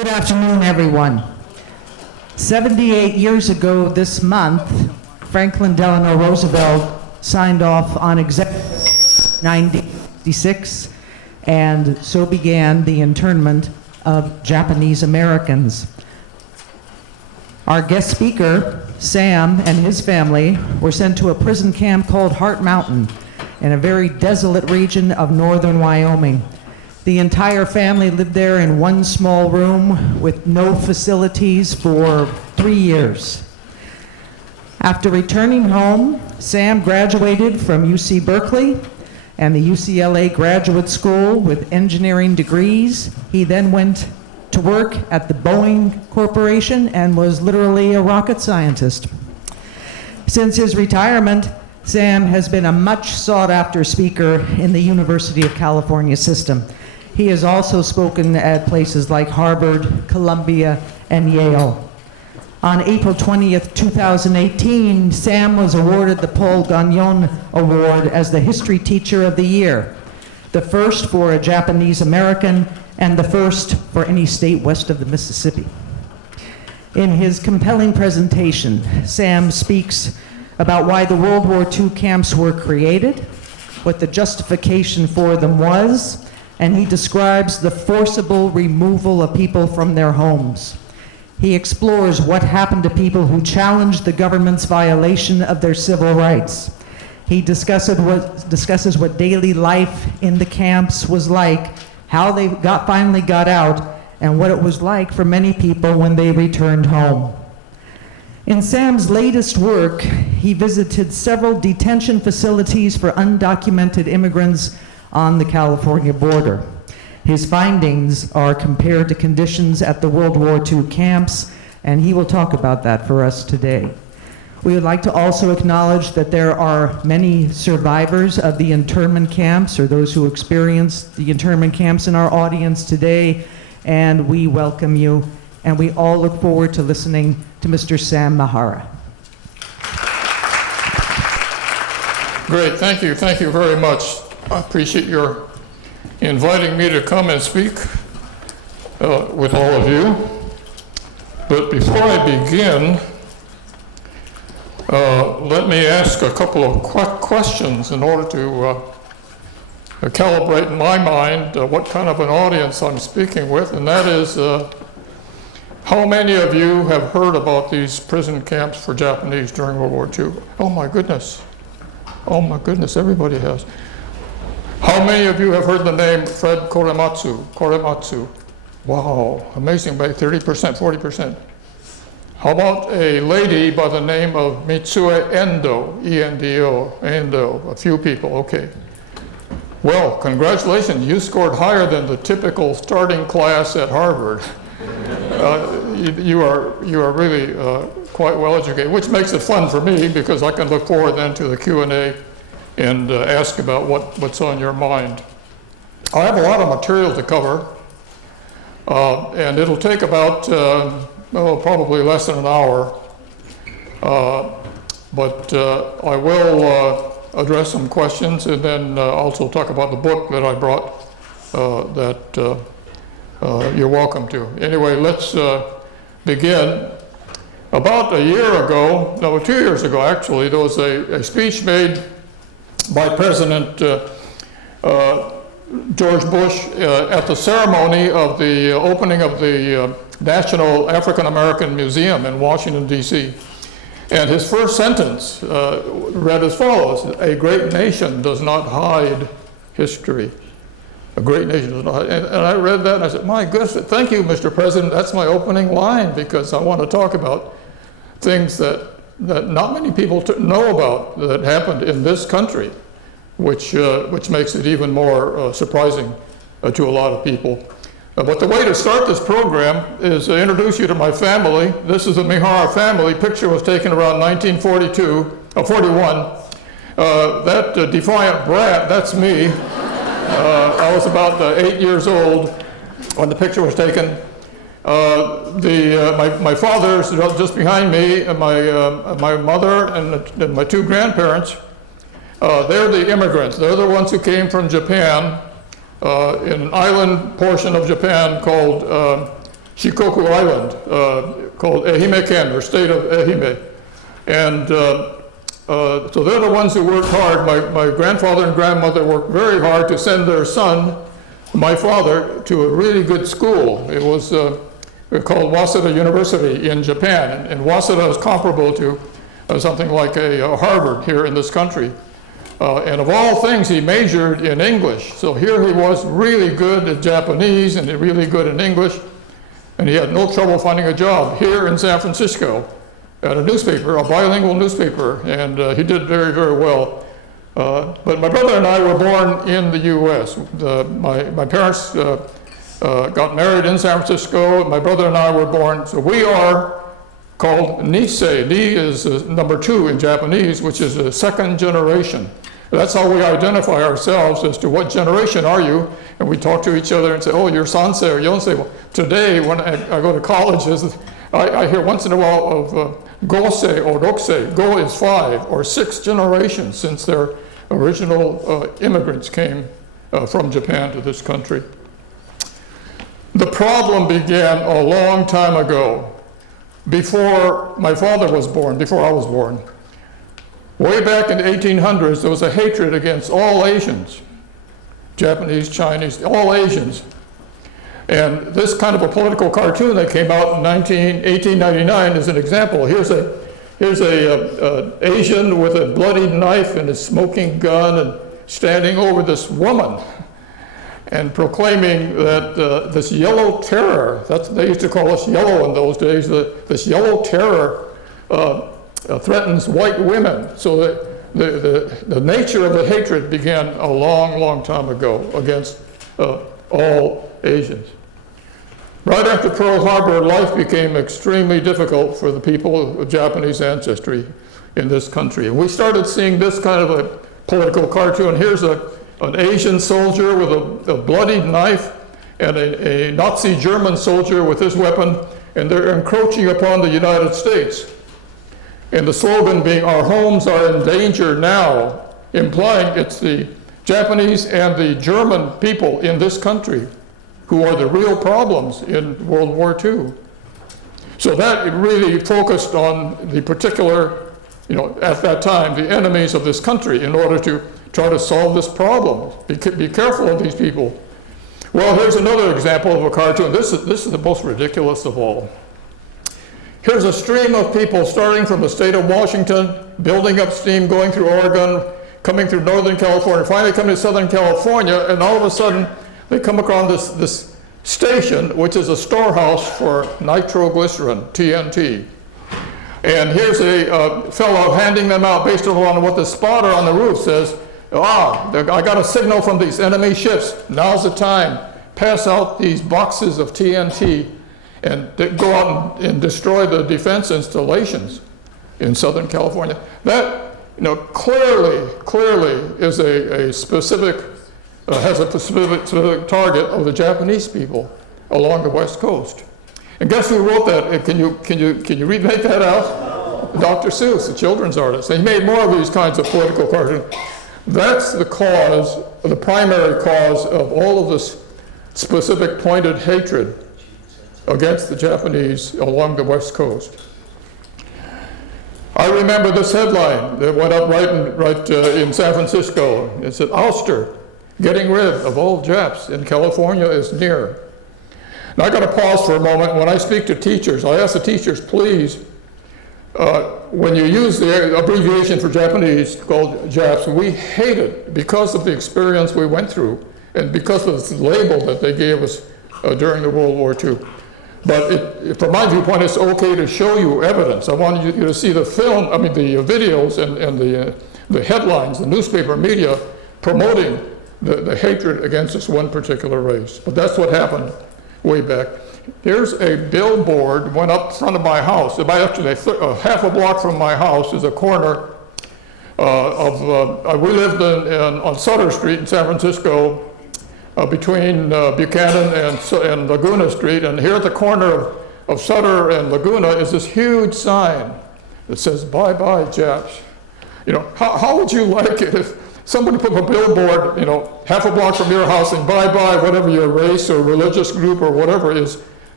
Good afternoon, everyone. 78 years ago this month, Franklin Delano Roosevelt signed off on Executive 1966, and so began the internment of Japanese Americans. Our guest speaker, Sam, and his family were sent to a prison camp called Heart Mountain in a very desolate region of northern Wyoming. The entire family lived there in one small room with no facilities for 3 years. After returning home, Sam graduated from UC Berkeley and the UCLA Graduate School with engineering degrees. He then went to work at the Boeing Corporation and was literally a rocket scientist. Since his retirement, Sam has been a much sought-after speaker in the University of California system. He has also spoken at places like Harvard, Columbia, and Yale. On April 20th, 2018, Sam was awarded the Paul Gagnon Award as the History Teacher of the Year, the first for a Japanese American and the first for any state west of the Mississippi. In his compelling presentation, Sam speaks about why the World War II camps were created, what the justification for them was, and he describes the forcible removal of people from their homes. He explores what happened to people who challenged the government's violation of their civil rights. He discusses what daily life in the camps was like, how they finally got out, and what it was like for many people when they returned home. In Sam's latest work, he visited several detention facilities for undocumented immigrants on the California border. His findings are compared to conditions at the World War II camps, and he will talk about that for us today. We would like to also acknowledge that there are many survivors of the internment camps, or those who experienced the internment camps, in our audience today, and we welcome you, and we all look forward to listening to Mr. Sam Mihara. Great, thank you very much. I appreciate your inviting me to come and speak with all of you. But before I begin, let me ask a couple of questions in order to calibrate in my mind what kind of an audience I'm speaking with, and that is, how many of you have heard about these prison camps for Japanese during World War II? Oh my goodness, everybody has. How many of you have heard the name Fred Korohatsu? Wow, amazing, by 30%, 40%. How about a lady by the name of Mitsue Endo, E-N-D-O, Endo, a few people, okay. Well, congratulations, you scored higher than the typical starting class at Harvard. You are really quite well educated, which makes it fun for me because I can look forward then to the Q&A and ask about what's on your mind. I have a lot of material to cover, and it'll take about probably less than an hour, but I will address some questions and then also talk about the book that I brought that you're welcome to. Anyway, let's begin. About a year ago, no, 2 years ago actually, there was a speech made by President George Bush at the ceremony of the opening of the National African American Museum in Washington, D.C. And his first sentence read as follows: "A great nation does not hide history." A great nation does not hide. And I read that and I said, my goodness, thank you, Mr. President. That's my opening line, because I want to talk about things that not many people know about that happened in this country, which makes it even more surprising to a lot of people. But the way to start this program is to introduce you to my family. This is the Mihara family. Picture was taken around 1941. That defiant brat, that's me. I was about 8 years old when the picture was taken. My father's just behind me, and my mother and my two grandparents. They're the immigrants. They're the ones who came from Japan, in an island portion of Japan called Shikoku Island, called Ehime-ken, or state of Ehime. And so they're the ones who worked hard. My grandfather and grandmother worked very hard to send their son, my father, to a really good school. It was called Waseda University in Japan. And Waseda is comparable to something like a Harvard here in this country. And of all things, he majored in English. So here he was, really good at Japanese and really good in English. And he had no trouble finding a job here in San Francisco at a newspaper, a bilingual newspaper, and he did very, very well. But my brother and I were born in the U.S. My parents got married in San Francisco. My brother and I were born, so we are called Nisei. Ni is number 2 in Japanese, which is a second generation. That's how we identify ourselves as to what generation are you, and we talk to each other and say, oh, you're Sansei or Yonsei. Well, today, when I go to colleges, I hear once in a while of Gosei or Rokusei. Go is 5 or 6 generations since their original immigrants came from Japan to this country. The problem began a long time ago, before my father was born, before I was born. Way back in the 1800s, there was a hatred against all Asians, Japanese, Chinese, all Asians. And this kind of a political cartoon that came out in 1899 is an example. Here's a Asian with a bloodied knife and a smoking gun and standing over this woman and proclaiming that this yellow terror, they used to call us yellow in those days, this yellow terror threatens white women. So that the nature of the hatred began a long, long time ago against all Asians. Right after Pearl Harbor, life became extremely difficult for the people of Japanese ancestry in this country. And we started seeing this kind of a political cartoon. Here's an Asian soldier with a bloodied knife and a Nazi German soldier with his weapon, and they're encroaching upon the United States. And the slogan being, our homes are in danger now, implying it's the Japanese and the German people in this country who are the real problems in World War II. So that really focused on the particular, at that time, the enemies of this country in order to try to solve this problem. Be careful of these people. Well, here's another example of a cartoon. This is the most ridiculous of all. Here's a stream of people starting from the state of Washington, building up steam, going through Oregon, coming through Northern California, finally coming to Southern California, and all of a sudden they come across this station, which is a storehouse for nitroglycerin, TNT. And here's a fellow handing them out based on what the spotter on the roof says. I got a signal from these enemy ships. Now's the time. Pass out these boxes of TNT and go out and destroy the defense installations in Southern California. That, clearly is a specific, has a specific target of the Japanese people along the West Coast. And guess who wrote that? Can you remake that out? Dr. Seuss, the children's artist. He made more of these kinds of political cartoons. That's the cause, the primary cause of all of this specific pointed hatred against the Japanese along the West Coast. I remember this headline that went up right in San Francisco. It said, ouster, getting rid of all Japs in California is near. Now I got to pause for a moment. When I speak to teachers, I ask the teachers, please, when you use the abbreviation for Japanese called Japs, we hate it because of the experience we went through and because of the label that they gave us during the World War II. But from my viewpoint, it's okay to show you evidence. I want you to see the film, the videos and the headlines, the newspaper media promoting the hatred against this one particular race. But that's what happened way back. Here's a billboard went up front of my house. Actually, half a block from my house is a corner we lived on Sutter Street in San Francisco, between Buchanan and Laguna Street. And here at the corner of Sutter and Laguna is this huge sign that says, bye-bye, Japs. How would you like it if somebody put a billboard, half a block from your house and bye-bye, whatever your race or religious group or whatever is,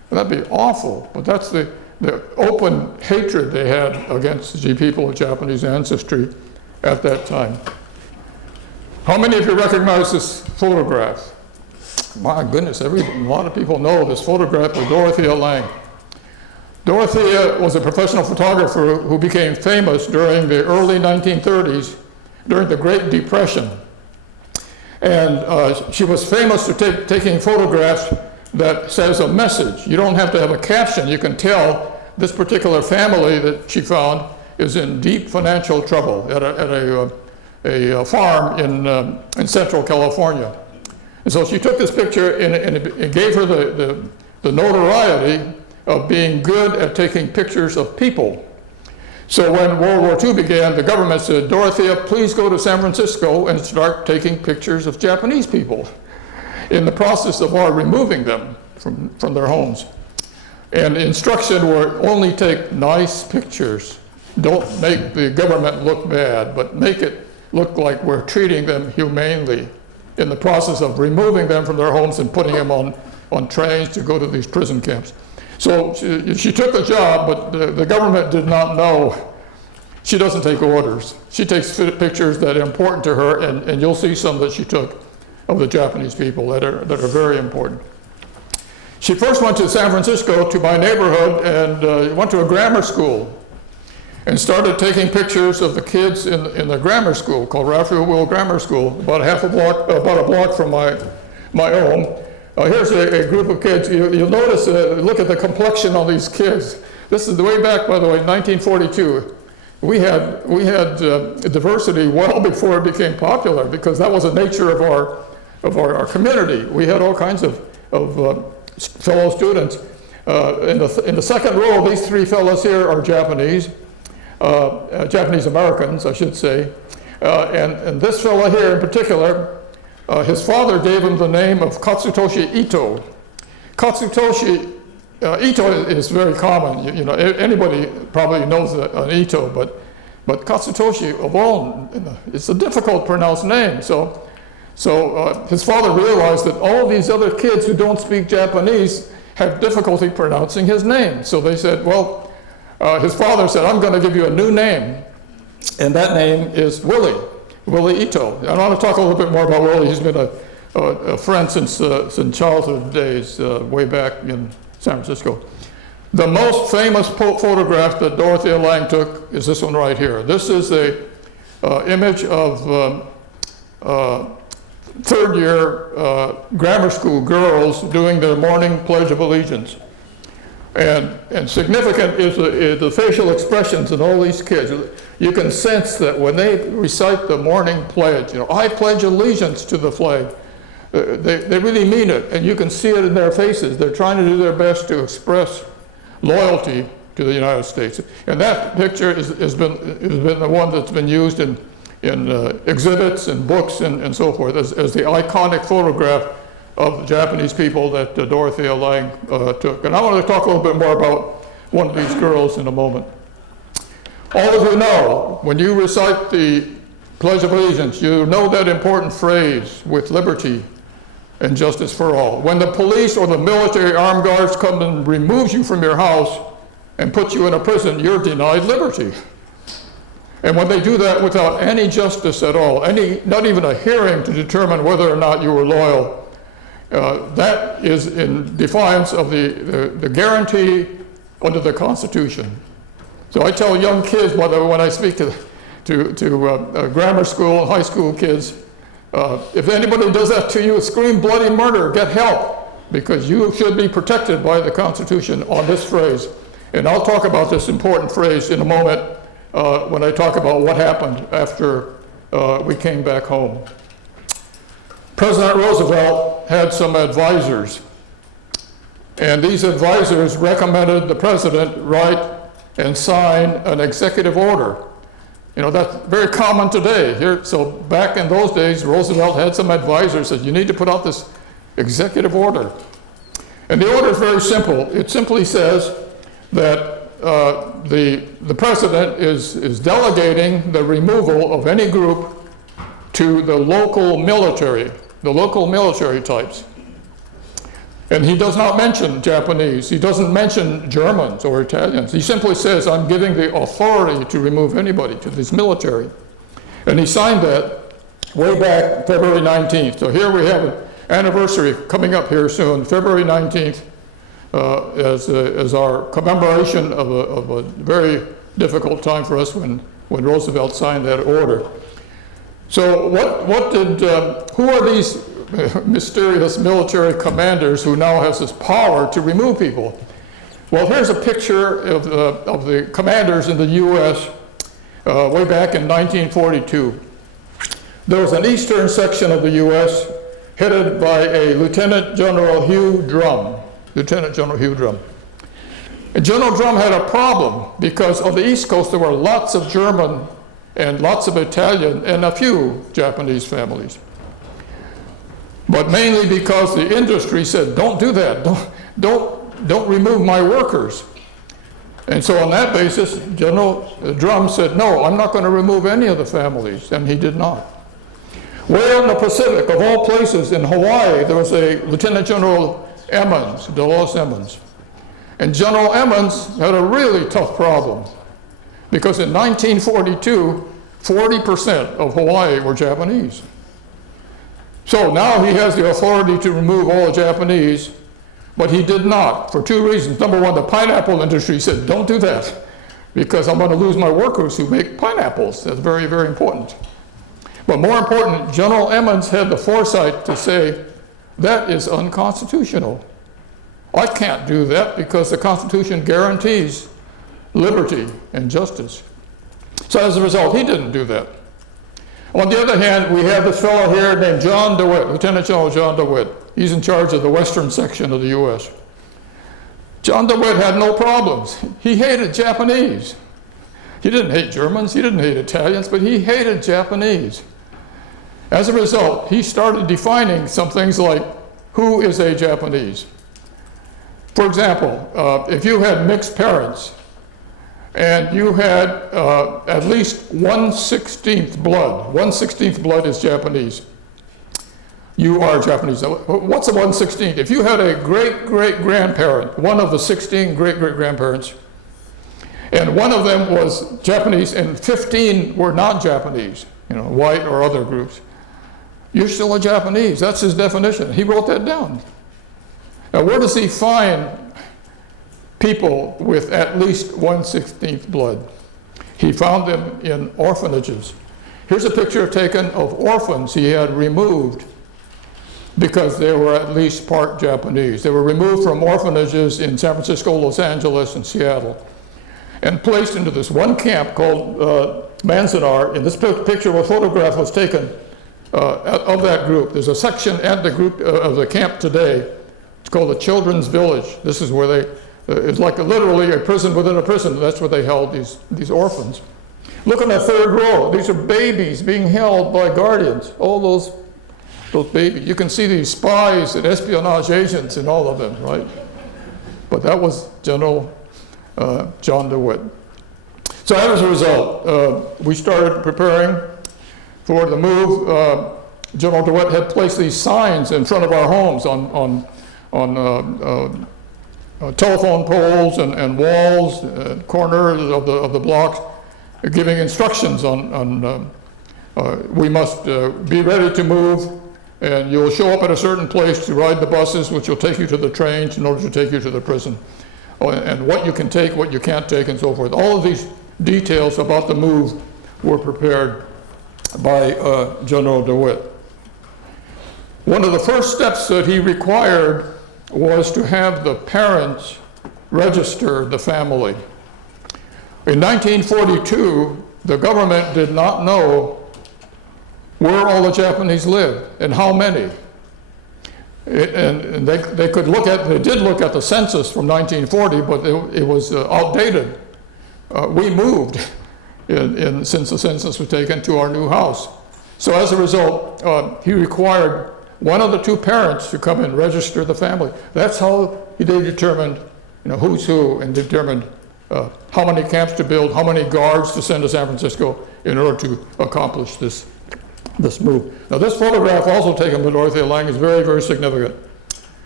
That'd be awful, but that's the open hatred they had against the people of Japanese ancestry at that time. How many of you recognize this photograph? My goodness, a lot of people know this photograph of Dorothea Lange. Dorothea was a professional photographer who became famous during the early 1930s, during the Great Depression. And she was famous for taking photographs that says a message. You don't have to have a caption. You can tell this particular family that she found is in deep financial trouble at a farm in Central California. And so she took this picture and it gave her the notoriety of being good at taking pictures of people. So when World War II began, the government said, Dorothea, please go to San Francisco and start taking pictures of Japanese people, in the process of our removing them from their homes. And the instruction were only take nice pictures. Don't make the government look bad, but make it look like we're treating them humanely in the process of removing them from their homes and putting them on trains to go to these prison camps. So she took the job, but the government did not know. She doesn't take orders. She takes pictures that are important to her, and you'll see some that she took of the Japanese people that are very important. She first went to San Francisco, to my neighborhood, and went to a grammar school and started taking pictures of the kids in the grammar school called Raphael Will Grammar School, about a block from my home. Here's a group of kids. You'll notice, look at the complexion of these kids. This is the way back, by the way, 1942. We had diversity well before it became popular, because that was the nature of our community. We had all kinds of fellow students. In the second row, these three fellows here are Japanese, Japanese Americans, I should say. And this fellow here in particular, his father gave him the name of Toshi Ito. Toshi Ito is very common. You know, anybody probably knows an Ito, but Toshi of all, it's a difficult pronounced name. So his father realized that all these other kids who don't speak Japanese have difficulty pronouncing his name. So they said, well, his father said, I'm going to give you a new name, and that name is Willie Ito. And I want to talk a little bit more about Willie. He's been a friend since childhood days, way back in San Francisco. The most famous photograph that Dorothea Lange took is this one right here. This is a image of third-year grammar school girls doing their morning Pledge of Allegiance. And significant is the facial expressions in all these kids. You can sense that when they recite the morning pledge, you know, I pledge allegiance to the flag, they really mean it, and you can see it in their faces. They're trying to do their best to express loyalty to the United States. And that picture has been the one that's been used in exhibits and books and so forth as the iconic photograph of the Japanese people that Dorothea Lange took. And I want to talk a little bit more about one of these girls in a moment. All of you know, when you recite the Pledge of Allegiance, you know that important phrase, with liberty and justice for all. When the police or the military armed guards come and removes you from your house and put you in a prison, you're denied liberty. And when they do that without any justice at all, not even a hearing to determine whether or not you were loyal, that is in defiance of the guarantee under the Constitution. So I tell young kids, when I speak to grammar school and high school kids, if anybody does that to you, scream bloody murder, get help, because you should be protected by the Constitution on this phrase. And I'll talk about this important phrase in a moment when I talk about what happened after we came back home. President Roosevelt had some advisors, and these advisors recommended the president write and sign an executive order. You know, that's very common today. So back in those days, Roosevelt had some advisors that you need to put out this executive order. And the order is very simple. It simply says that the president is delegating the removal of any group to the local military types. And he does not mention Japanese. He doesn't mention Germans or Italians. He simply says, I'm giving the authority to remove anybody to this military. And he signed that way back February 19th. So here we have an anniversary coming up here soon, February 19th, as our commemoration of a very difficult time for us when Roosevelt signed that order. So who are these mysterious military commanders who now has this power to remove people? Well, here's a picture of the commanders in the U.S. Way back in 1942. There was an eastern section of the U.S. headed by a Lieutenant General Hugh Drum. Lieutenant General Hugh Drum. And General Drum had a problem because on the East Coast there were lots of German and lots of Italian and a few Japanese families. But mainly because the industry said, don't do that, don't remove my workers. And so on that basis, General Drum said, no, I'm not going to remove any of the families, and he did not. Way in the Pacific, of all places, in Hawaii, there was a Lieutenant General Emmons, Delos Emmons. And General Emmons had a really tough problem because in 1942, 40% of Hawaii were Japanese. So now he has the authority to remove all the Japanese, but he did not for two reasons. Number one, the pineapple industry said, don't do that because I'm going to lose my workers who make pineapples. That's very, very important. But more important, General Emmons had the foresight to say, that is unconstitutional. I can't do that because the Constitution guarantees liberty and justice. So as a result, he didn't do that. On the other hand, we have this fellow here named John DeWitt, Lieutenant General John DeWitt. He's in charge of the western section of the U.S. John DeWitt had no problems. He hated Japanese. He didn't hate Germans, he didn't hate Italians, but he hated Japanese. As a result, he started defining some things like, who is a Japanese? For example, if you had mixed parents and you had at least 1/16 blood, 1/16 blood is Japanese, you are Japanese. What's a 1/16? If you had a great-great-grandparent, one of the 16 great-great-grandparents, and one of them was Japanese and 15 were not Japanese, white or other groups, you're still a Japanese. That's his definition. He wrote that down. Now, where does he find people with at least 1/16 blood? He found them in orphanages. Here's a picture taken of orphans he had removed because they were at least part Japanese. They were removed from orphanages in San Francisco, Los Angeles, and Seattle, and placed into this one camp called Manzanar. And this picture, a photograph was taken of that group. There's a section at the group of the camp today. It's called the Children's Village. This is where they, it's like literally a prison within a prison. That's where they held these orphans. Look in the third row. These are babies being held by guardians. All those babies. You can see these spies and espionage agents in all of them, right? But that was General John DeWitt. So as a result, we started preparing for the move. General DeWitt had placed these signs in front of our homes on telephone poles and walls, corners of the blocks, giving instructions on we must be ready to move, and you'll show up at a certain place to ride the buses, which will take you to the trains in order to take you to the prison, and what you can take, what you can't take, and so forth. All of these details about the move were prepared by General DeWitt. One of the first steps that he required was to have the parents register the family. In 1942, the government did not know where all the Japanese lived and how many. And they did look at the census from 1940, but it was outdated. We moved since the census was taken to our new house. So as a result, he required one of the two parents to come and register the family. That's how he determined, who's who, and determined how many camps to build, how many guards to send to San Francisco in order to accomplish this move. Now, this photograph, also taken by Dorothea Lange, is very, very significant.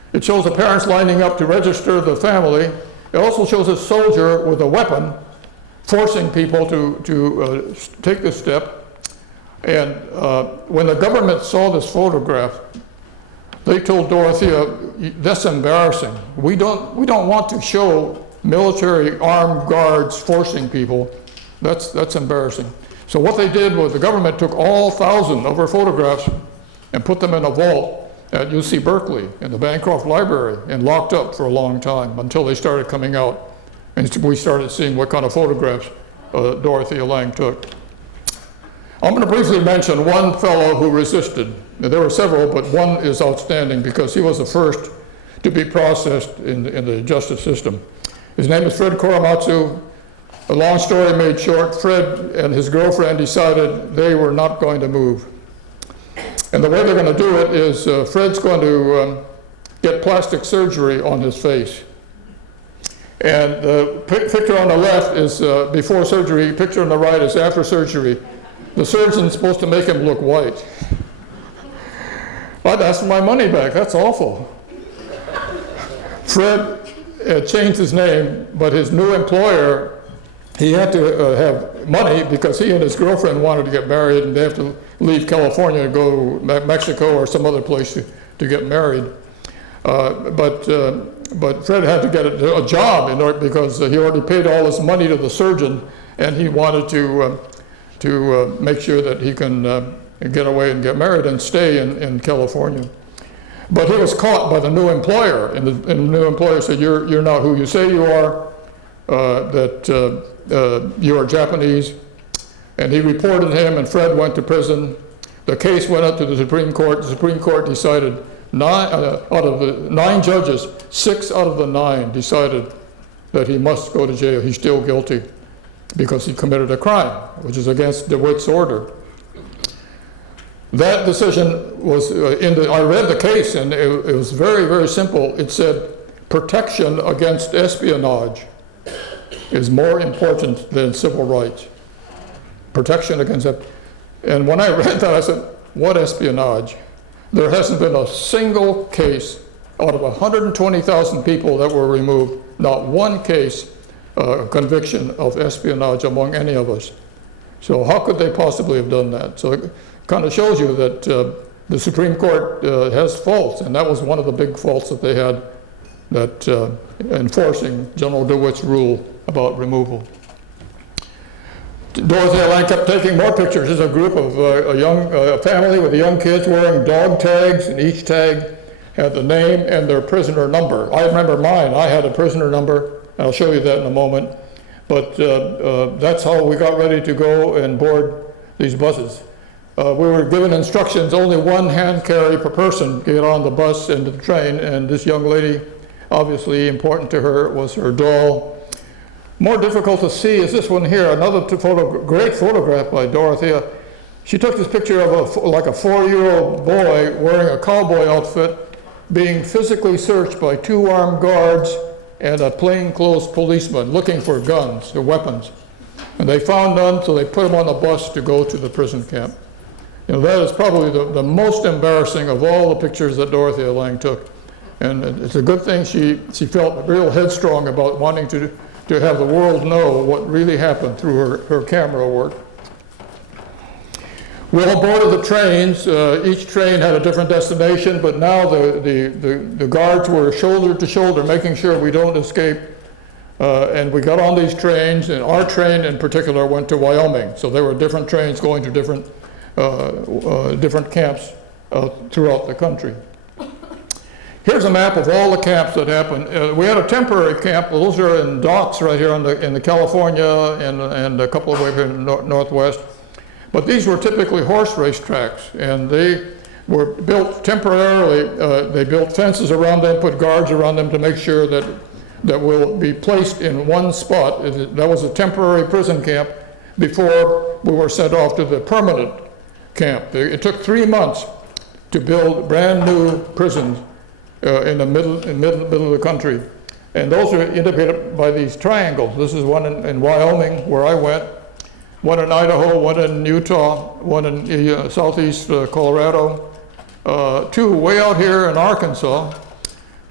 It shows the parents lining up to register the family. It also shows a soldier with a weapon forcing people to take this step. And when the government saw this photograph, they told Dorothea, "That's embarrassing. We don't want to show military armed guards forcing people. That's embarrassing." So what they did was the government took all 1,000 of her photographs and put them in a vault at UC Berkeley in the Bancroft Library and locked up for a long time until they started coming out and we started seeing what kind of photographs Dorothy Elang took. I'm going to briefly mention one fellow who resisted. Now, there were several, but one is outstanding because he was the first to be processed in the justice system. His name is Fred Korohatsu. A long story made short, Fred and his girlfriend decided they were not going to move. And the way they're going to do it is Fred's going to get plastic surgery on his face. And the picture on the left is before surgery, picture on the right is after surgery. The surgeon's supposed to make him look white. I'd ask for my money back, that's awful. Fred changed his name, but his new employer, he had to have money because he and his girlfriend wanted to get married and they have to leave California to go to Mexico or some other place to get married. But Fred had to get a job in order, because he already paid all his money to the surgeon, and he wanted to make sure that he can get away and get married and stay in California. But he was caught by the new employer, and the new employer said, "You're not who you say you are, that you are Japanese." And he reported him, and Fred went to prison. The case went up to the Supreme Court. The Supreme Court decided out of the 9 judges, 6 out of the 9 decided that he must go to jail. He's still guilty because he committed a crime, which is against DeWitt's order. That decision was, I read the case, and it was very, very simple. It said, protection against espionage is more important than civil rights. Protection against it. And when I read that, I said, what espionage? There hasn't been a single case out of 120,000 people that were removed, not one case conviction of espionage among any of us. So how could they possibly have done that? So it kind of shows you that the Supreme Court has faults, and that was one of the big faults that they had, that enforcing General DeWitt's rule about removal. Dorothea Lange kept taking more pictures. There's a group of a family with young kids wearing dog tags, and each tag had the name and their prisoner number. I remember mine. I had a prisoner number. I'll show you that in a moment. But that's how we got ready to go and board these buses. We were given instructions, only one hand carry per person get on the bus and the train, and this young lady, obviously important to her, was her doll. More difficult to see is this one here, another great photograph by Dorothea. She took this picture of like a 4-year-old boy wearing a cowboy outfit being physically searched by 2 armed guards and a plainclothes policeman looking for guns or weapons. And they found none, so they put him on the bus to go to the prison camp. You know, that is probably the most embarrassing of all the pictures that Dorothea Lange took. And it's a good thing she felt real headstrong about wanting to have the world know what really happened through her camera work. We all boarded the trains. Each train had a different destination, but now the guards were shoulder to shoulder, making sure we don't escape. And we got on these trains, and our train in particular went to Wyoming. So there were different trains going to different camps throughout the country. Here's a map of all the camps that happened. We had a temporary camp. Those are in docks right here in the California and a couple of way here in the Northwest. But these were typically horse race tracks, and they were built temporarily. They built fences around them, put guards around them to make sure that will be placed in one spot. That was a temporary prison camp before we were sent off to the permanent camp. It took 3 months to build brand new prisons in the middle of the country. And those are indicated by these triangles. This is one in Wyoming, where I went, one in Idaho, one in Utah, one in southeast Colorado, 2 way out here in Arkansas,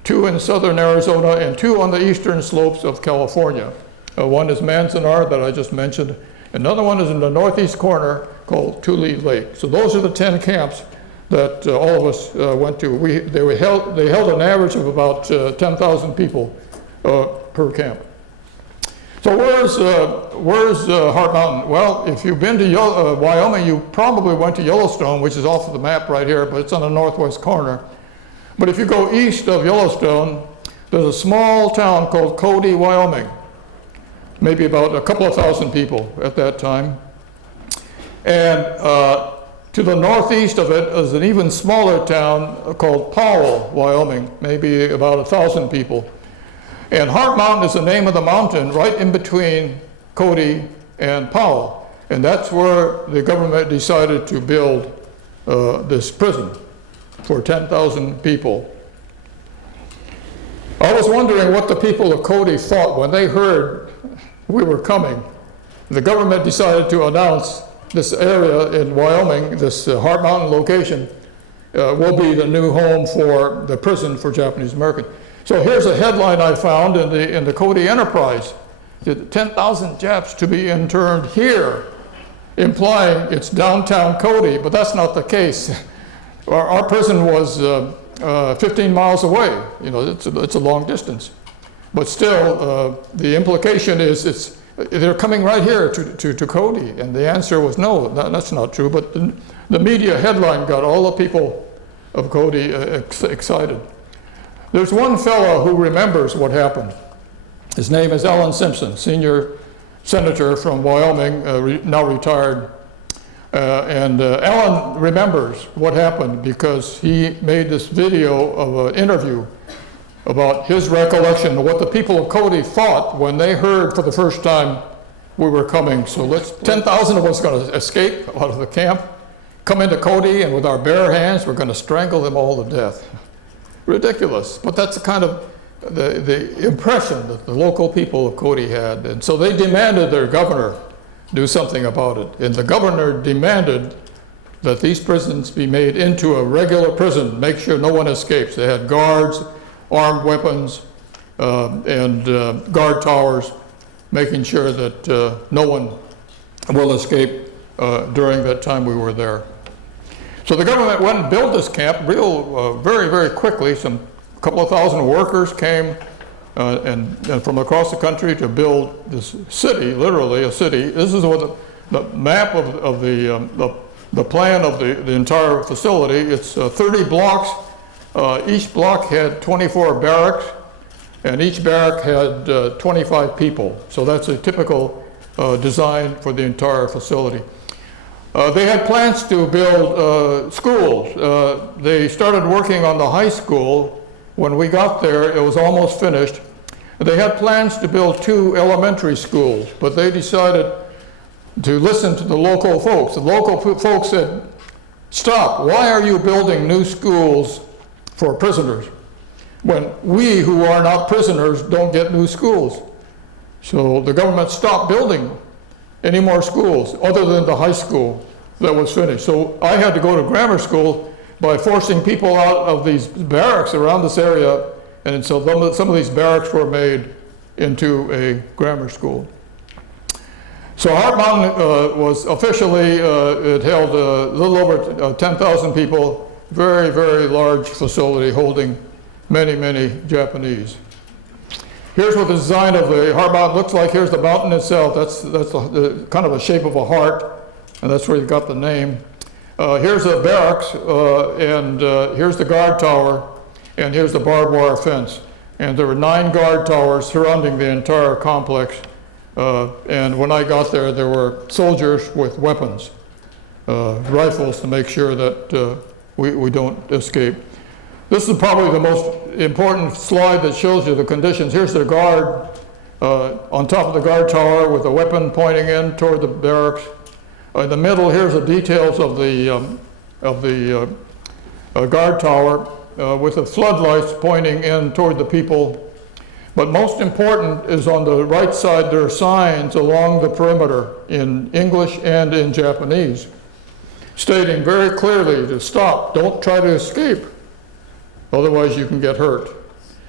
2 in southern Arizona, and 2 on the eastern slopes of California. One is Manzanar that I just mentioned. Another one is in the northeast corner called Tule Lake. So those are the 10 camps that all of us went to. They held an average of about 10,000 people per camp. So where's Heart Mountain? Well, if you've been to Wyoming, you probably went to Yellowstone, which is off of the map right here, but it's on the northwest corner. But if you go east of Yellowstone, there's a small town called Cody, Wyoming. Maybe about a couple of thousand people at that time. And to the northeast of it is an even smaller town called Powell, Wyoming, maybe about 1,000 people. And Heart Mountain is the name of the mountain right in between Cody and Powell. And that's where the government decided to build this prison for 10,000 people. I was wondering what the people of Cody thought when they heard we were coming. The government decided to announce this area in Wyoming, this Heart Mountain location, will be the new home for the prison for Japanese Americans. So here's a headline I found in the Cody Enterprise: 10,000 Japs to be interned here, implying it's downtown Cody, but that's not the case. Our prison was 15 miles away. You know, it's a long distance. But still, the implication is they're coming right here to Cody. And the answer was no, that's not true. But the media headline got all the people of Cody excited. There's one fellow who remembers what happened. His name is Alan Simpson, senior senator from Wyoming, now retired. Alan remembers what happened because he made this video of an interview about his recollection of what the people of Cody thought when they heard for the first time we were coming. So 10,000 of us going to escape out of the camp, come into Cody, and with our bare hands, we're going to strangle them all to death. Ridiculous, but that's the kind of the impression that the local people of Cody had. And so they demanded their governor do something about it. And the governor demanded that these prisons be made into a regular prison, make sure no one escapes. They had guards, armed weapons, and guard towers, making sure that no one will escape during that time we were there. So the government went and built this camp very, very quickly. A couple of thousand workers came and from across the country to build this city, literally a city. This is what the map of the plan of the entire facility. It's 30 blocks. Each block had 24 barracks, and each barrack had 25 people. So that's a typical design for the entire facility. They had plans to build schools. They started working on the high school. When we got there, it was almost finished. They had plans to build 2 elementary schools, but they decided to listen to the local folks. The local folks said, "Stop, why are you building new schools for prisoners when we who are not prisoners don't get new schools?" So the government stopped building any more schools other than the high school that was finished. So I had to go to grammar school by forcing people out of these barracks around this area, and so some of these barracks were made into a grammar school. So Heart Mountain was officially, it held a little over 10,000 people, very, very large facility holding many, many Japanese. Here's what the design of the Heart Mountain looks like. Here's the mountain itself. That's the kind of a shape of a heart, and that's where you got the name. Here's the barracks, and here's the guard tower, and here's the barbed wire fence. And there were 9 guard towers surrounding the entire complex. And when I got there, there were soldiers with weapons, rifles, to make sure that we don't escape. This is probably the most important slide that shows you the conditions. Here's the guard on top of the guard tower with a weapon pointing in toward the barracks. In the middle, here's the details of the guard tower with the floodlights pointing in toward the people. But most important is on the right side, there are signs along the perimeter in English and in Japanese, stating very clearly to stop, don't try to escape, otherwise you can get hurt.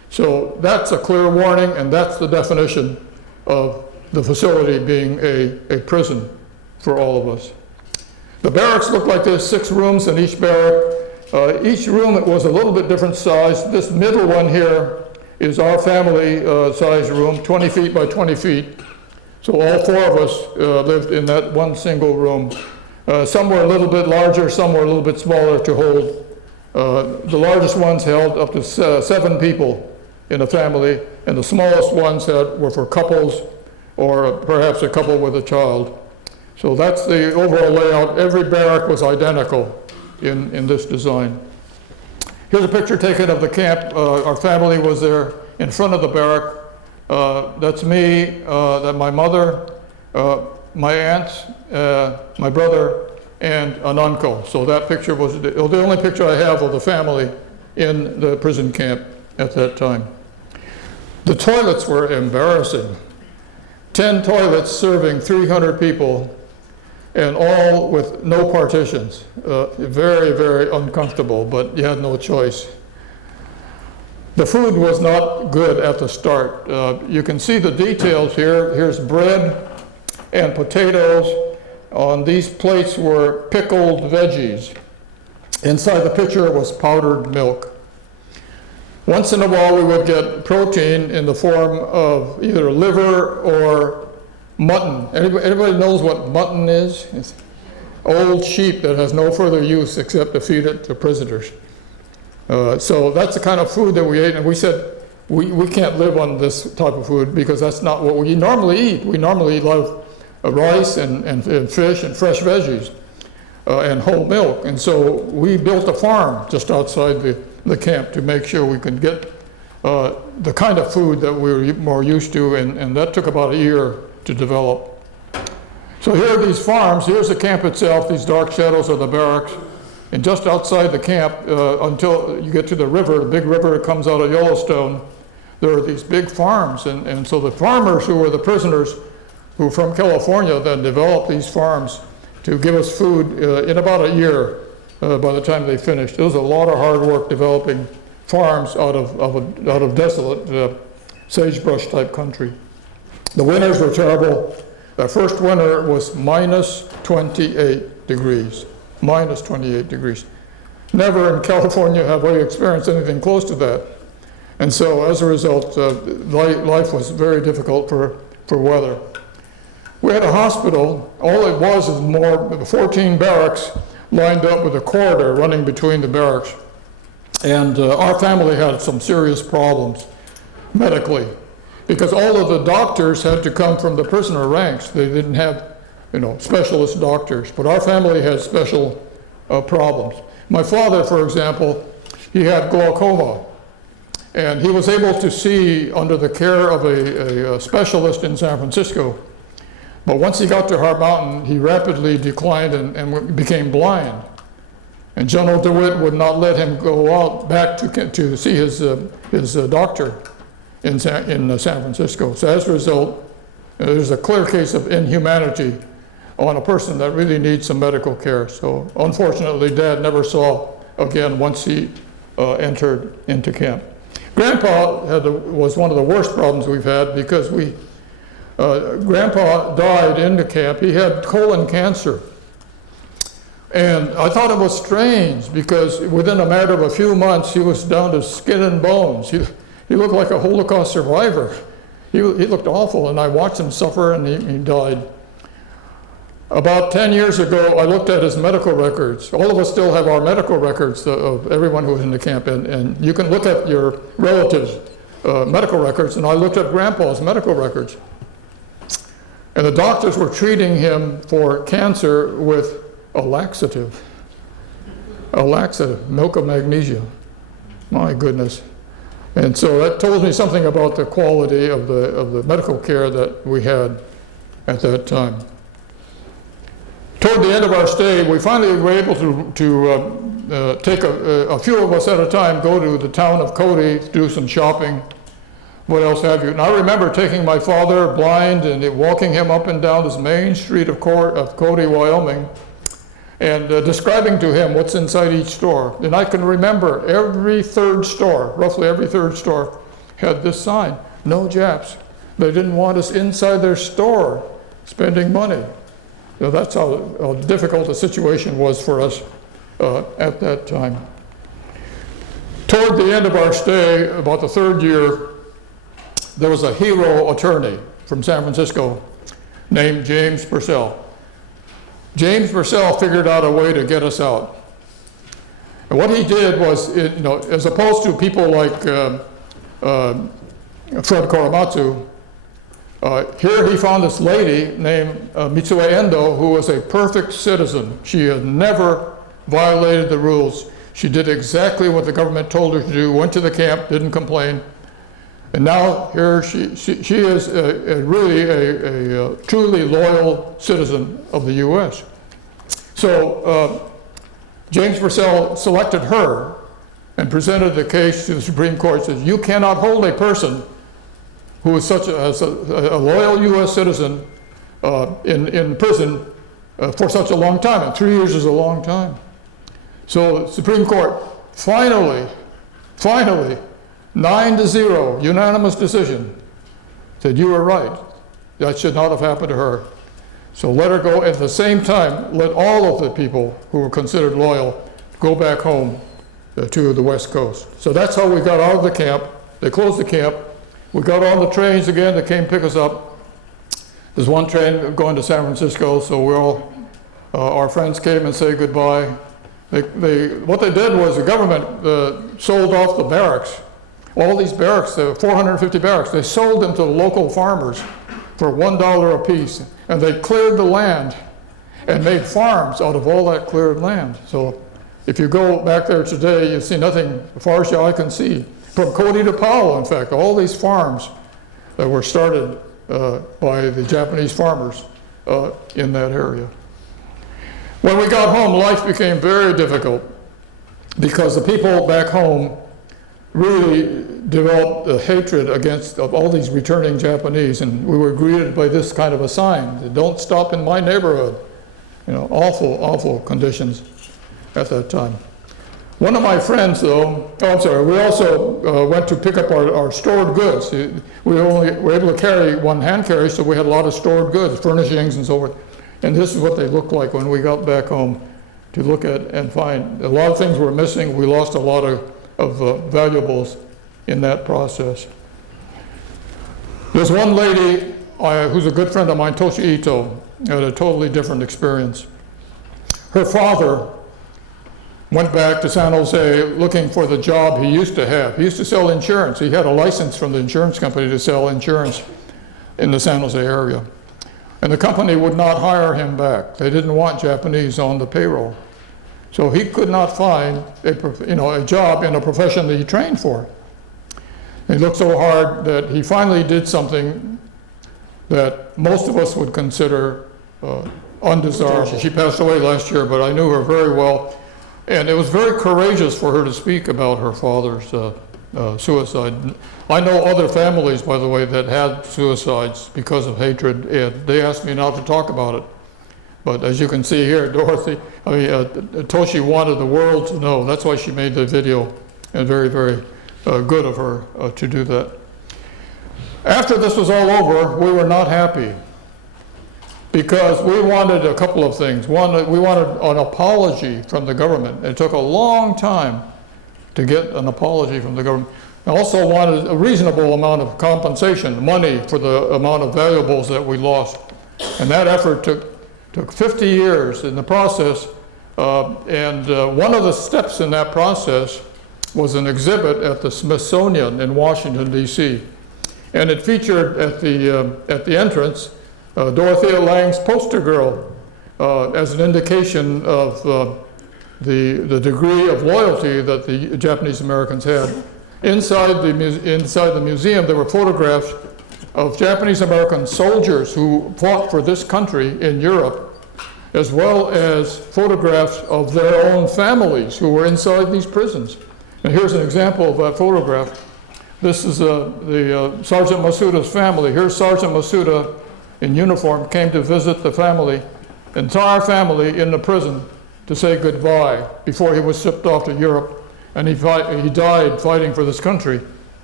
So that's a clear warning, and that's the definition of the facility being a prison for all of us. The barracks looked like this, 6 rooms in each barrack. Each room was a little bit different size. This middle one here is our family size room, 20 feet by 20 feet. So all 4 of us lived in that one single room. Some were a little bit larger, some were a little bit smaller to hold. The largest ones held up to 7 people in a family, and the smallest ones were for couples or perhaps a couple with a child. So that's the overall layout. Every barrack was identical in this design. Here's a picture taken of the camp. Our family was there in front of the barrack. That's me, that my mother, my aunts, my brother, and an uncle. So that picture was the only picture I have of the family in the prison camp at that time. The toilets were embarrassing. 10 toilets serving 300 people, and all with no partitions. Very, very uncomfortable, but you had no choice. The food was not good at the start. You can see the details here. Here's bread and potatoes. On these plates were pickled veggies. Inside the pitcher was powdered milk. Once in a while we would get protein in the form of either liver or mutton. Everybody knows what mutton is? It's old sheep that has no further use except to feed it to prisoners. So that's the kind of food that we ate, and we said we can't live on this type of food because that's not what we normally eat. We normally love rice and fish and fresh veggies and whole milk. And so we built a farm just outside the camp to make sure we could get the kind of food that we were more used to, and that took about a year to develop. So here are these farms. Here's the camp itself. These dark shadows are the barracks. And just outside the camp, until you get to the river, the big river that comes out of Yellowstone, there are these big farms. And so the farmers who were the prisoners who were from California then developed these farms to give us food in about a year by the time they finished. It was a lot of hard work developing farms out of desolate sagebrush type country. The winters were terrible. The first winter was minus 28 degrees. Minus 28 degrees. Never in California have we experienced anything close to that. And so as a result, life was very difficult for weather. We had a hospital. All it was is 14 barracks lined up with a corridor running between the barracks. And our family had some serious problems medically because all of the doctors had to come from the prisoner ranks. They didn't have specialist doctors, but our family had special problems. My father, for example, he had glaucoma, and he was able to see under the care of a specialist in San Francisco. But once he got to Hart Mountain, he rapidly declined and became blind. And General DeWitt would not let him go out back to see his doctor in San Francisco. So as a result, there's a clear case of inhumanity on a person that really needs some medical care. So unfortunately, Dad never saw again once he entered into camp. Grandpa was one of the worst problems we've had because Grandpa died in the camp. He had colon cancer. And I thought it was strange because within a matter of a few months, he was down to skin and bones. He looked like a Holocaust survivor. He looked awful, and I watched him suffer, and he died. About 10 years ago, I looked at his medical records. All of us still have our medical records of everyone who was in the camp, and you can look at your relatives' medical records, and I looked at Grandpa's medical records. And the doctors were treating him for cancer with a laxative, milk of magnesia. My goodness. And so that told me something about the quality of the medical care that we had at that time. Toward the end of our stay, we finally were able to take a few of us at a time, go to the town of Cody, do some shopping, what else have you. And I remember taking my father, blind, and walking him up and down this main street of Cody, Wyoming, and describing to him what's inside each store. And I can remember every third store, roughly every third store, had this sign, "No Japs." They didn't want us inside their store spending money. So that's how difficult the situation was for us at that time. Toward the end of our stay, about the third year, there was a hero attorney from San Francisco named James Purcell. James Purcell figured out a way to get us out. And what he did was, as opposed to people like Fred Korohatsu, here he found this lady named Mitsue Endo, who was a perfect citizen. She had never violated the rules. She did exactly what the government told her to do, went to the camp, didn't complain. And now here she is really a truly loyal citizen of the U.S. So James Purcell selected her and presented the case to the Supreme Court. Says, you cannot hold a person who is such a loyal U.S. citizen in prison for such a long time, and 3 years is a long time. So the Supreme Court finally, 9-0, unanimous decision, said you were right. That should not have happened to her. So let her go. At the same time, let all of the people who were considered loyal go back home to the West Coast. So that's how we got out of the camp. They closed the camp. We got on the trains again that came pick us up. There's one train going to San Francisco, so we all, our friends came and said goodbye. What they did was the government sold off the barracks. All these barracks, 450 barracks, they sold them to the local farmers for $1 a piece. And they cleared the land and made farms out of all that cleared land. So if you go back there today, you see nothing as far as the eye can see. From Cody to Powell, in fact, all these farms that were started by the Japanese farmers in that area. When we got home, life became very difficult because the people back home really developed a hatred against all these returning Japanese, and we were greeted by this kind of a sign, don't stop in my neighborhood. Awful conditions at that time. One of my friends, though, we also went to pick up our stored goods. We were able to carry one hand carry, so we had a lot of stored goods, furnishings and so forth. And this is what they looked like when we got back home to look at and find. A lot of things were missing. We lost a lot of valuables in that process. There's one lady who's a good friend of mine, Toshi Ito, had a totally different experience. Her father went back to San Jose looking for the job he used to have. He used to sell insurance. He had a license from the insurance company to sell insurance in the San Jose area. And the company would not hire him back. They didn't want Japanese on the payroll. So he could not find a job in a profession that he trained for. He looked so hard that he finally did something that most of us would consider undesirable. She passed away last year, but I knew her very well. And it was very courageous for her to speak about her father's suicide. I know other families, by the way, that had suicides because of hatred, and they asked me not to talk about it. But as you can see here, Toshi wanted the world to know. That's why she made the video, and very, very good of her to do that. After this was all over, we were not happy because we wanted a couple of things. One, we wanted an apology from the government. It took a long time to get an apology from the government. I also wanted a reasonable amount of compensation, money for the amount of valuables that we lost. And that effort took 50 years in the process. One of the steps in that process was an exhibit at the Smithsonian in Washington, D.C. And it featured at the entrance Dorothea Lange's poster girl as an indication of the degree of loyalty that the Japanese Americans had. Inside the museum, there were photographs of Japanese American soldiers who fought for this country in Europe, as well as photographs of their own families who were inside these prisons. And here's an example of that photograph. This is the Sgt Masuda's family. Here's Sgt Masuda in uniform, came to visit the family, entire family in the prison, to say goodbye before he was shipped off to Europe. And he died fighting for this country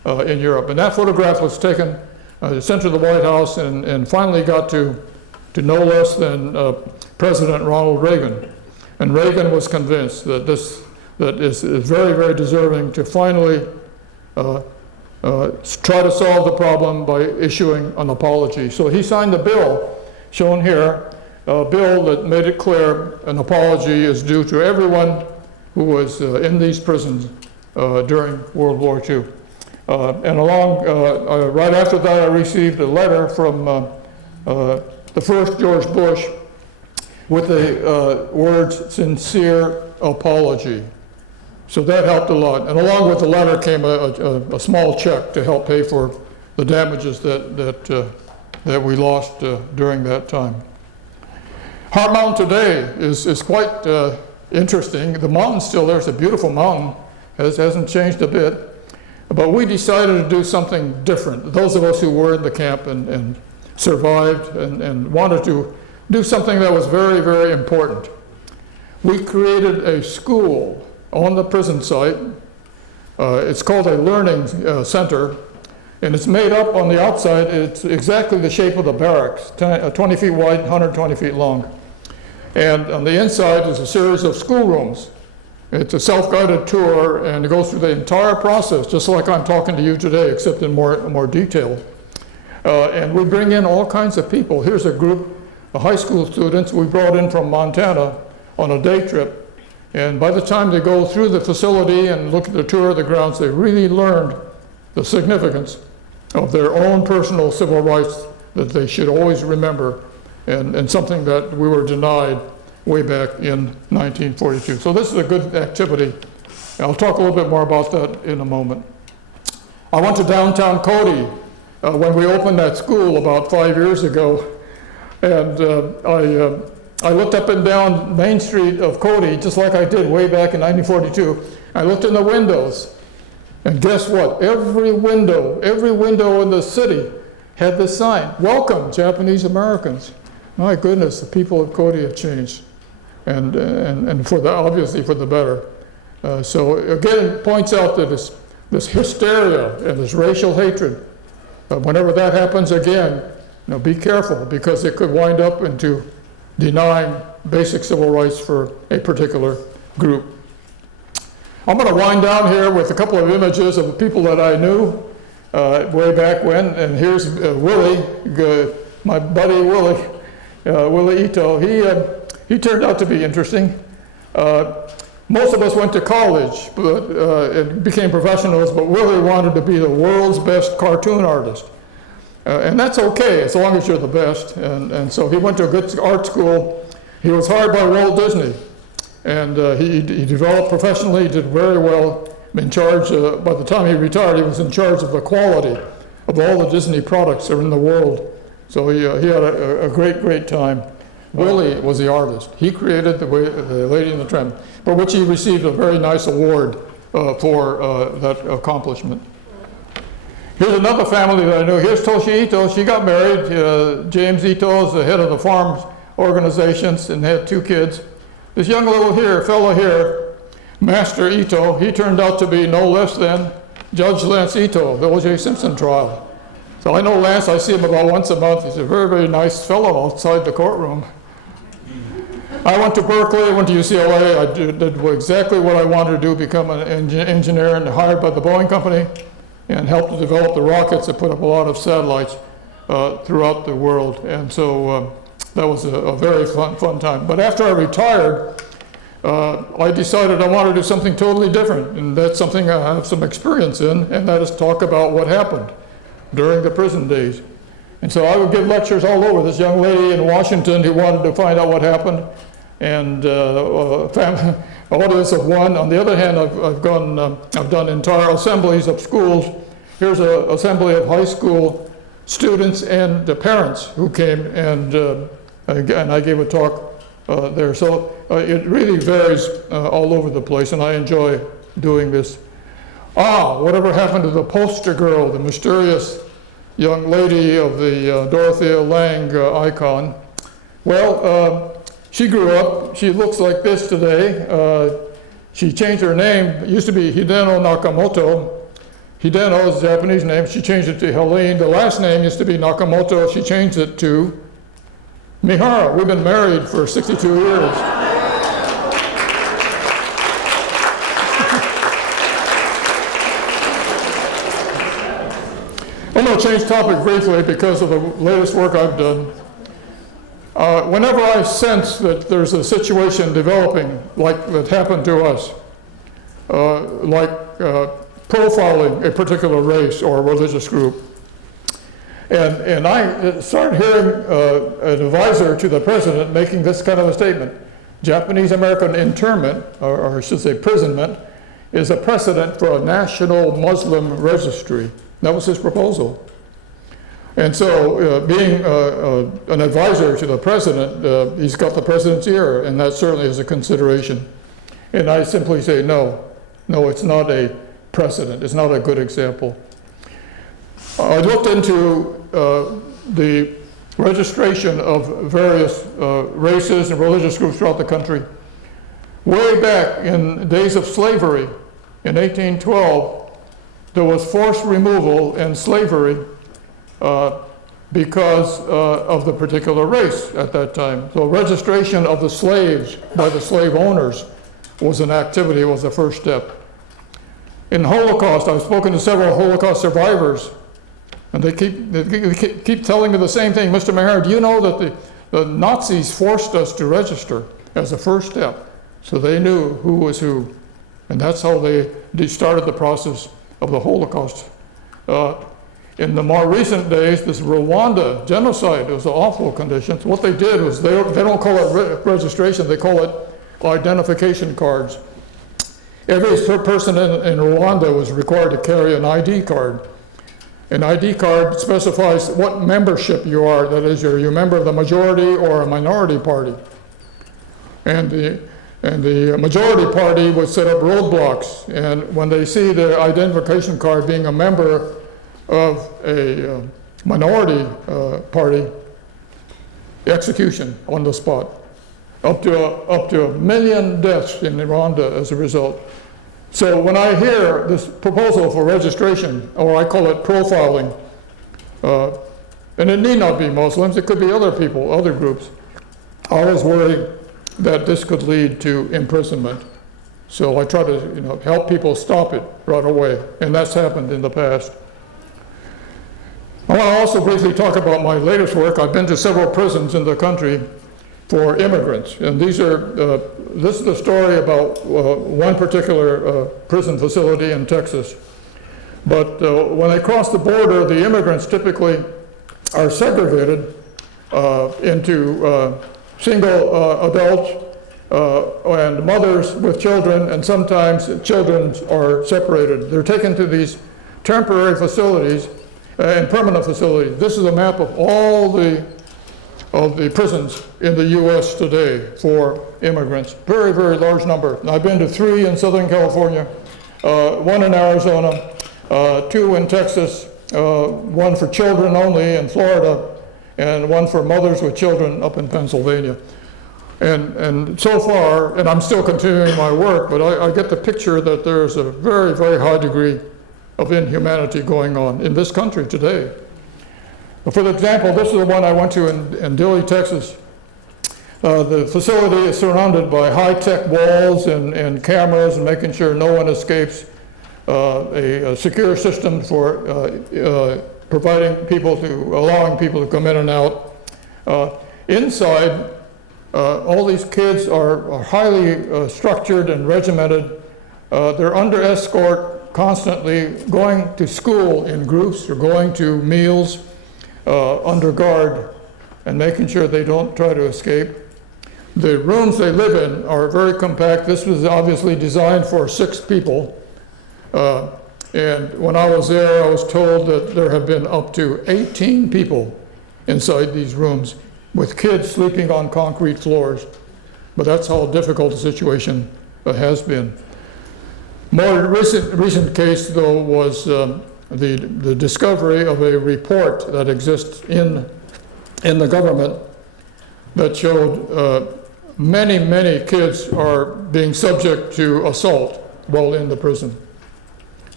in Europe. And that photograph was taken, sent to the White House, and finally got to no less than President Ronald Reagan. And Reagan was convinced that this is very, very deserving to finally try to solve the problem by issuing an apology. So he signed a bill, shown here, a bill that made it clear an apology is due to everyone who was in these prisons during World War II. And right after that, I received a letter from the first George Bush with the words, "sincere apology." So that helped a lot. And along with the letter came a small check to help pay for the damages that we lost during that time. Heart Mountain today is quite interesting. The mountain's still there. It's a beautiful mountain. Hasn't changed a bit. But we decided to do something different. Those of us who were in the camp and survived and wanted to do something that was very, very important. We created a school on the prison site. It's called a learning center, and it's made up on the outside. It's exactly the shape of the barracks, 20 feet wide, 120 feet long. And on the inside is a series of schoolrooms. It's a self-guided tour, and it goes through the entire process, just like I'm talking to you today, except in more detail. And we bring in all kinds of people. Here's a group of high school students we brought in from Montana on a day trip. And by the time they go through the facility and look at the tour of the grounds, they really learned the significance of their own personal civil rights that they should always remember, and something that we were denied way back in 1942. So this is a good activity. I'll talk a little bit more about that in a moment. I went to downtown Cody when we opened that school about 5 years ago, and I looked up and down Main Street of Cody, just like I did way back in 1942. I looked in the windows, and guess what? Every window in the city had this sign, "Welcome, Japanese Americans." My goodness, the people of Cody have changed, and obviously for the better. So again, it points out that this hysteria and this racial hatred, whenever that happens again, be careful, because it could wind up into denying basic civil rights for a particular group. I'm going to wind down here with a couple of images of the people that I knew way back when. And here's Willie, my buddy Willie, Willie Ito. He turned out to be interesting. Most of us went to college and became professionals, but Willie wanted to be the world's best cartoon artist. And that's okay, as long as you're the best. And so he went to a good art school. He was hired by Walt Disney. And he developed professionally, he did very well. In charge, by the time he retired, he was in charge of the quality of all the Disney products that are in the world. So he had a great, great time. Willie was the artist. He created the Lady and the Tramp, for which he received a very nice award for that accomplishment. Here's another family that I knew. Here's Toshi Ito. She got married. James Ito is the head of the farm organizations and had 2 kids. This young fellow here, Master Ito, he turned out to be no less than Judge Lance Ito, the O.J. Simpson trial. So I know Lance, I see him about once a month. He's a very, very nice fellow outside the courtroom. I went to Berkeley, I went to UCLA. I did exactly what I wanted to do, become an engineer, and hired by the Boeing company, and helped to develop the rockets that put up a lot of satellites throughout the world. And so that was a very fun time. But after I retired, I decided I wanted to do something totally different, and that's something I have some experience in, and that is talk about what happened during the prison days. And so I would give lectures all over. This young lady in Washington who wanted to find out what happened, and audience of one. On the other hand, I've done entire assemblies of schools. Here's an assembly of high school students and the parents who came, and I gave a talk there. So it really varies all over the place, and I enjoy doing this. Whatever happened to the poster girl, the mysterious young lady of the Dorothea Lange icon? Well, she grew up. She looks like this today. She changed her name. It used to be Hideno Nakamoto. Hideno is a Japanese name. She changed it to Helene. The last name used to be Nakamoto. She changed it to Mihara. We've been married for 62 years. I'm going to change topic briefly because of the latest work I've done. Whenever I sense that there's a situation developing like that happened to us, profiling a particular race or religious group, and I started hearing an advisor to the president making this kind of a statement: Japanese-American internment, or I should say imprisonment, is a precedent for a national Muslim registry. That was his proposal. And so being an advisor to the president, he's got the president's ear, and that certainly is a consideration. And I simply say, no, it's not a precedent. It's not a good example. I looked into the registration of various races and religious groups throughout the country. Way back in days of slavery, in 1812, there was forced removal and slavery because of the particular race at that time. So registration of the slaves by the slave owners was an activity, was the first step. In the Holocaust, I've spoken to several Holocaust survivors, and they keep telling me the same thing. Mr. Mihara, do you know that the Nazis forced us to register as a first step? So they knew who was who, and that's how they started the process of the Holocaust. In the more recent days, this Rwanda genocide was awful conditions. What they did was they don't call it registration, they call it identification cards. Every person in Rwanda was required to carry an ID card. An ID card specifies what membership you are, that is, you're a member of the majority or a minority party. And the majority party would set up roadblocks, and when they see the identification card being a member of a minority party, execution on the spot. Up to a million deaths in Rwanda as a result. So when I hear this proposal for registration, or I call it profiling, and it need not be Muslims, it could be other people, other groups, I was worried that this could lead to imprisonment. So I try to help people stop it right away, and that's happened in the past. I want to also briefly talk about my latest work. I've been to several prisons in the country for immigrants, and this is the story about one particular prison facility in Texas. But when they cross the border, the immigrants typically are segregated into single adults and mothers with children, and sometimes children are separated. They're taken to these temporary facilities and permanent facilities. This is a map of all the prisons in the U.S. today for immigrants. Very, very large number. I've been to 3 in Southern California, 1 in Arizona, 2 in Texas, 1 for children only in Florida, and 1 for mothers with children up in Pennsylvania. And so far, and I'm still continuing my work, but I get the picture that there's a very, very high degree of inhumanity going on in this country today. For example, this is the one I went to in Dilley, Texas. The facility is surrounded by high-tech walls and cameras and making sure no one escapes, a secure system for allowing people to come in and out. Inside, all these kids are highly structured and regimented. They're under escort constantly, going to school in groups or going to meals under guard and making sure they don't try to escape. The rooms they live in are very compact. This was obviously designed for 6 people. And when I was there, I was told that there have been up to 18 people inside these rooms with kids sleeping on concrete floors. But that's how difficult the situation has been. More recent case, though, was the discovery of a report that exists in the government that showed many kids are being subject to assault while in the prison.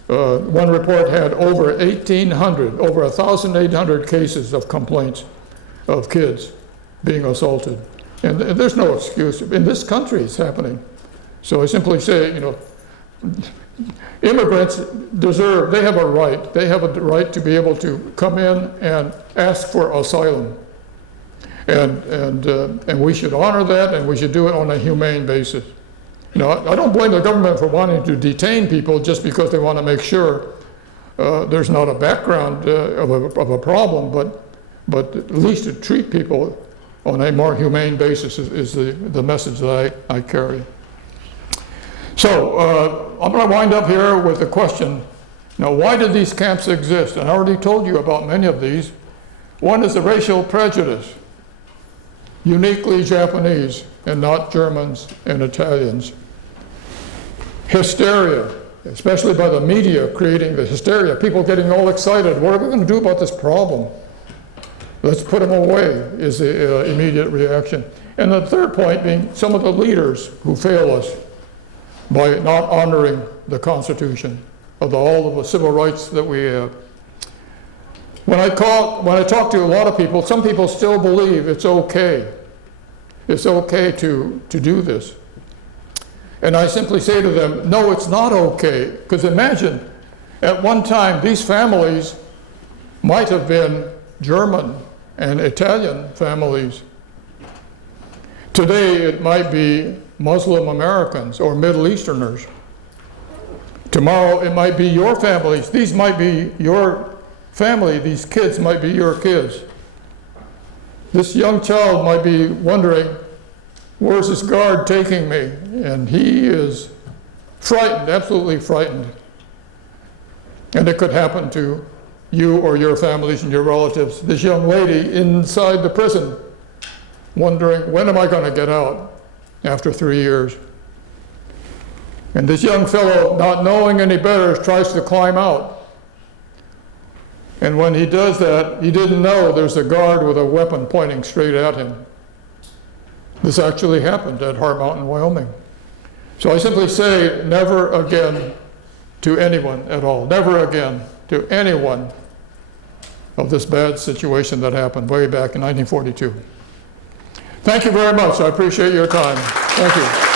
one report had over 1,800 cases of complaints of kids being assaulted. And there's no excuse. In this country, it's happening. So I simply say, you know, immigrants they have a right. They have a right to be able to come in and ask for asylum. And we should honor that, and we should do it on a humane basis. You know, I don't blame the government for wanting to detain people just because they want to make sure there's not a background of a problem, but at least to treat people on a more humane basis is the message that I carry. So I'm going to wind up here with a question. Now, why did these camps exist? And I already told you about many of these. One is the racial prejudice, uniquely Japanese and not Germans and Italians. Hysteria, especially by the media creating the hysteria, people getting all excited. What are we going to do about this problem? Let's put them away is the immediate reaction. And the third point being some of the leaders who fail us by not honoring the Constitution of all of the civil rights that we have. When I talk to a lot of people, some people still believe it's okay. It's okay to do this. And I simply say to them, no, it's not okay. Because imagine, at one time, these families might have been German and Italian families. Today, it might be Muslim Americans or Middle Easterners. Tomorrow, it might be your families. These might be your family. These kids might be your kids. This young child might be wondering, where's this guard taking me? And he is frightened, absolutely frightened. And it could happen to you or your families and your relatives. This young lady inside the prison, wondering, when am I going to get out after 3 years? And this young fellow, not knowing any better, tries to climb out. And when he does that, he didn't know there's a guard with a weapon pointing straight at him. This actually happened at Heart Mountain, Wyoming. So I simply say, never again to anyone at all, never again to anyone of this bad situation that happened way back in 1942. Thank you very much. I appreciate your time. Thank you.